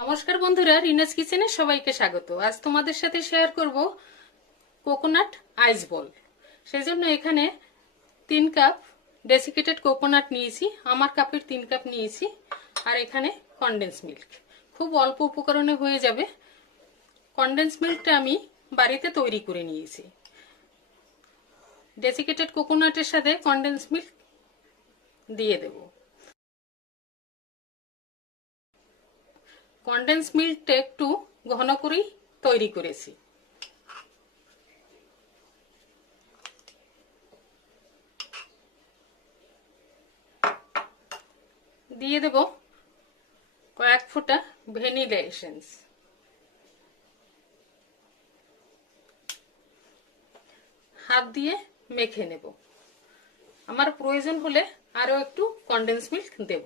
নমস্কার বন্ধুরা, রিনাস কিচেনে সবাইকে স্বাগত। আজ তোমাদের সাথে শেয়ার করব কোকোনাট আইস বল। সেজন্য এখানে 3 কাপ ডেসিকেটেড কোকোনাট নিয়েছি, আমার কাপের 3 কাপ নিয়েছি। আর এখানে কনডেন্স মিল্ক, খুব অল্প উপকরণে হয়ে যাবে। কনডেন্স মিল্কটা আমি বাড়িতে তৈরি করে নিয়েছি। ডেসিকেটেড কোকোনাটের সাথে কনডেন্স মিল্ক দিয়ে দেব। কনডেন্স মিল্কটা একটু ঘন করেই তৈরি করেছি। দিয়ে দেব কয়েক ফোঁটা ভ্যানিলা এসেন্স। হাত দিয়ে মেখে নেব। আমার প্রয়োজন হলে আরো একটু কনডেন্স মিল্ক দেব।